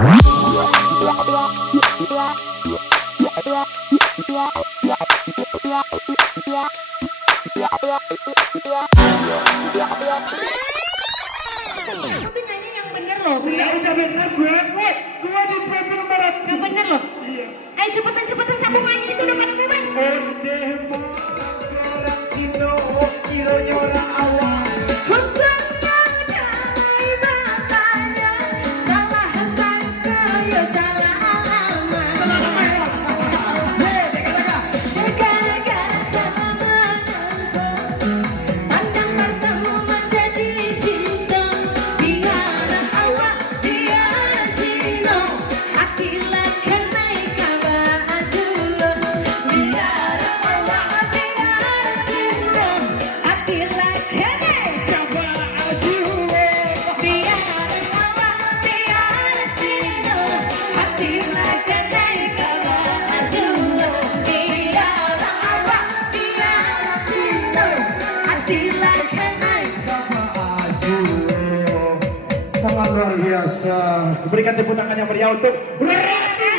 tuh nyanyi yang bener loh. Ya udah bener gue di paper barat. Yang bener loh. Iya. Ayo cepetan sambung lagi itu udah pada bebas. Orang Indo, kironya orang awam. Sangat luar biasa. Berikan tepuk tangan yang meriah untuk Rati.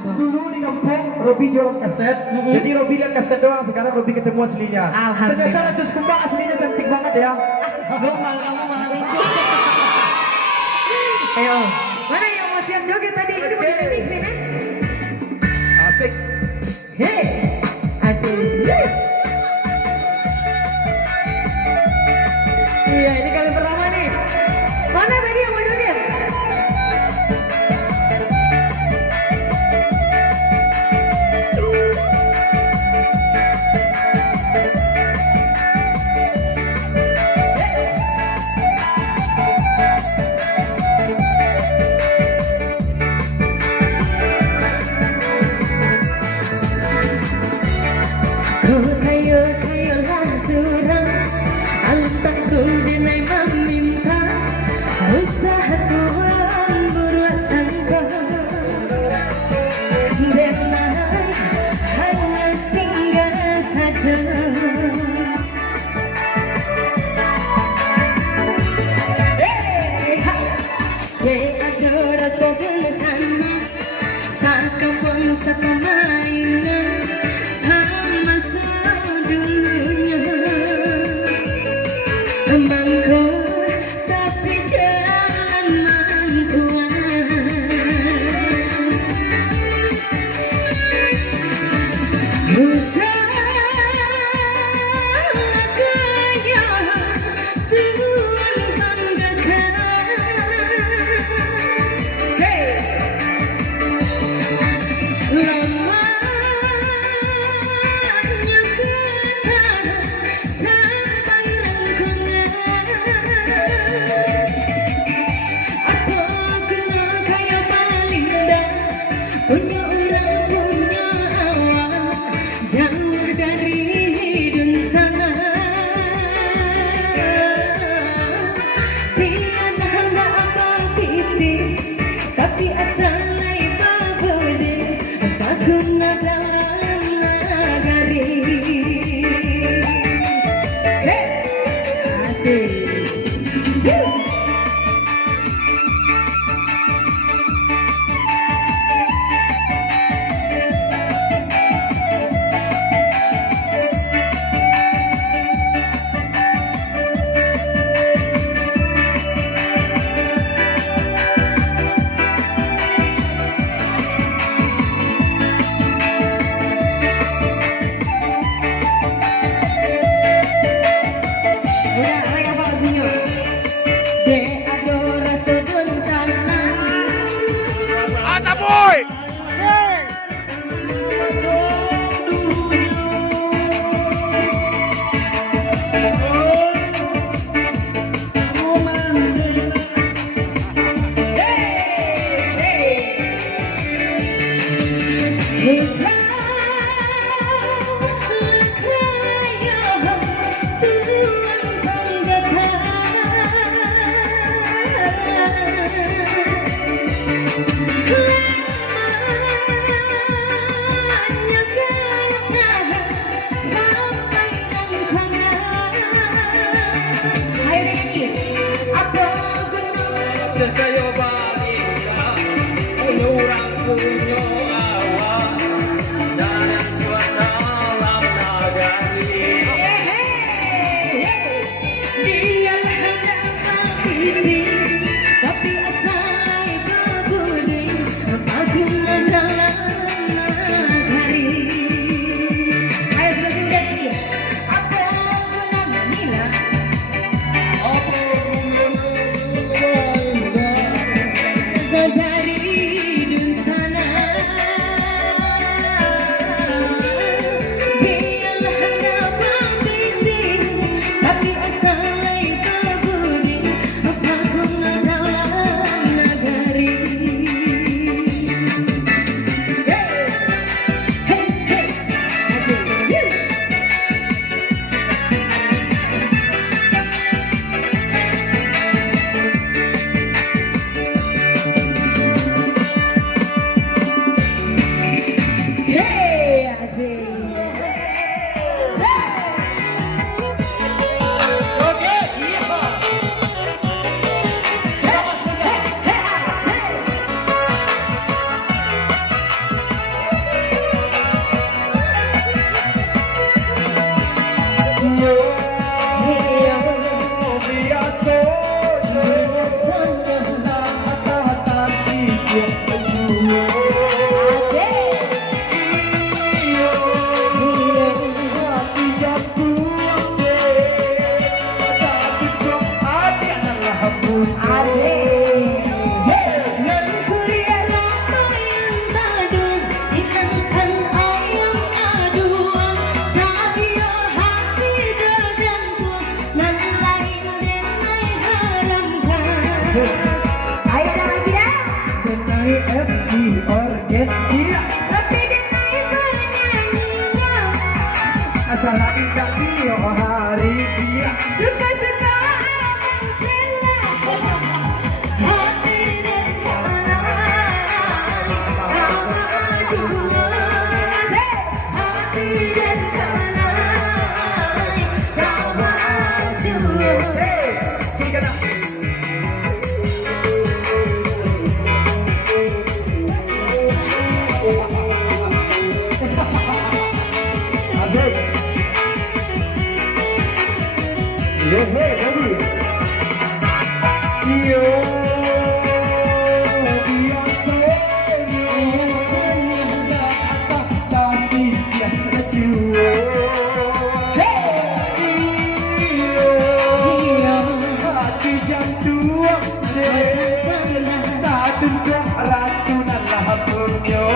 Dulu di kampung Robi jual kaset, jadi Robi lihat kaset doang. Sekarang Robi ketemu aslinya. Alhamdulillah. Ternyata Ratus Kembang aslinya cantik banget ya. Kamu malah ikut. Ayo, mana yang mau siap joget tadi? Ini mau kita mixin ya? Asik. Hei, asik. Iya, ini kali pertama nih. Mana tadi yang mau joget? Kayo langsuran Alutangku dinay meminta Usaha Tuhan buruan sangka Denai hanya singgah saja ada rasa bencana Sakapun sakamainan sama dulunya Bangku tapi jalan mantuan Usahakanya Tuhan banggakan Hey! punya awak dan buat dalam nagari. Dia hendak mati, tapi asal kabudi pagungan dalam nagari. Ayo sudah lagi. Apa guna nila? Dari dunsana, biarlah hendak mati, tapi asal kabudi pagungan dalam nagari. Hey, asik. Oke, iya. Ayo dah biar. Benai FC Orget iya. Tapi dengan bernyanyinya Acara indah dia hari dia. suka-suka aman sila. Hati dan kanan, hati dan kanan, kau maju. Hey, tiga dah. Asik. Yeah, hey, ready. Yo, biasa kasih siapa jua. Hati jam 2 tak tunduk ratu dan lahap punya.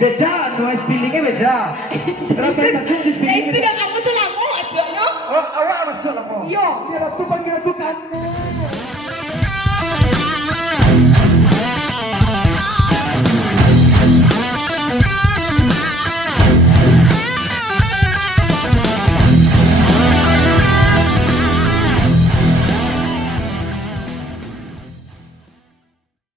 Beda, noise feelingnya beda. Berapa yang takut di Itu feeling? dah kamu tuh lama aja, no? Oh, awak masuk lah kau. Yo. Dia ratu panggil ratu kan.